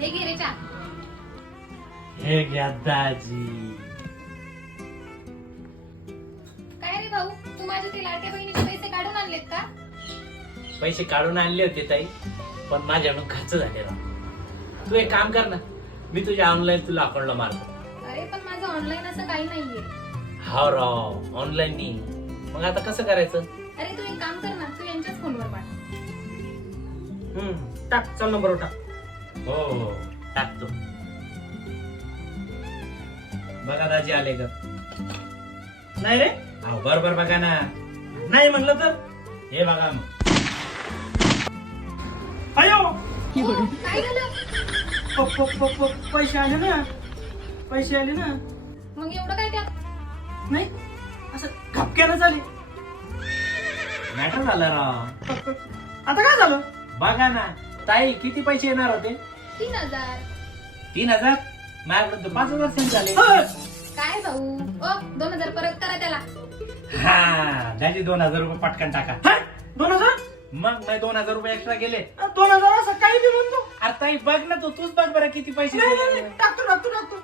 हे घे रे चहा. हे घ्या दाजी. काय रे भाऊ, तू माझ्या ते लाडक्या बहिणीचे पैसे काढून आणलेत का? पैसे काढून आणले होते ताई, पण माझ्याकडून खर्च झाले राव. तू एक काम कर ना, मी तुझ्या ऑनलाईन तुला अकाउंटला मारतो. अरे पण माझं ऑनलाईन असं काही नाहीये. हा राव, ऑनलाईन नाही. मग आता कसं करायचं? अरे तू एक काम कर ना, तू यांच्याच फोनवर पाठव. टाक, चल नंबर टाक. हो टाकतो. बघा दाजी आले का? नाही रे, अहो बरोबर बघा ना. नाही म्हणलं तर हे बघा मग. अयो काय झालं? पैसे आले ना, पैसे आले ना. मग एवढं काय त्यात? नाही, असं खपक्यानं झाले. मॅटर झालं राव. आता काय झालं? बघा ना ताई, किती पैसे येणार होते? 3000. 3000. माझ्याकडे तर 5000 सेंड झाले. काय भाऊ, ओ 2000 परत करा त्याला. हा दाजी 2000 रुपये पटकन टाका. 2000? मग नाही 2000 रुपये एक्स्ट्रा गेले. 2000 असं काही बी म्हणतो. अरे ताई बघ ना, तूच बघ बरं किती पैसे नाही, दिले. नाही, टाकतो टाकतो टाकतो.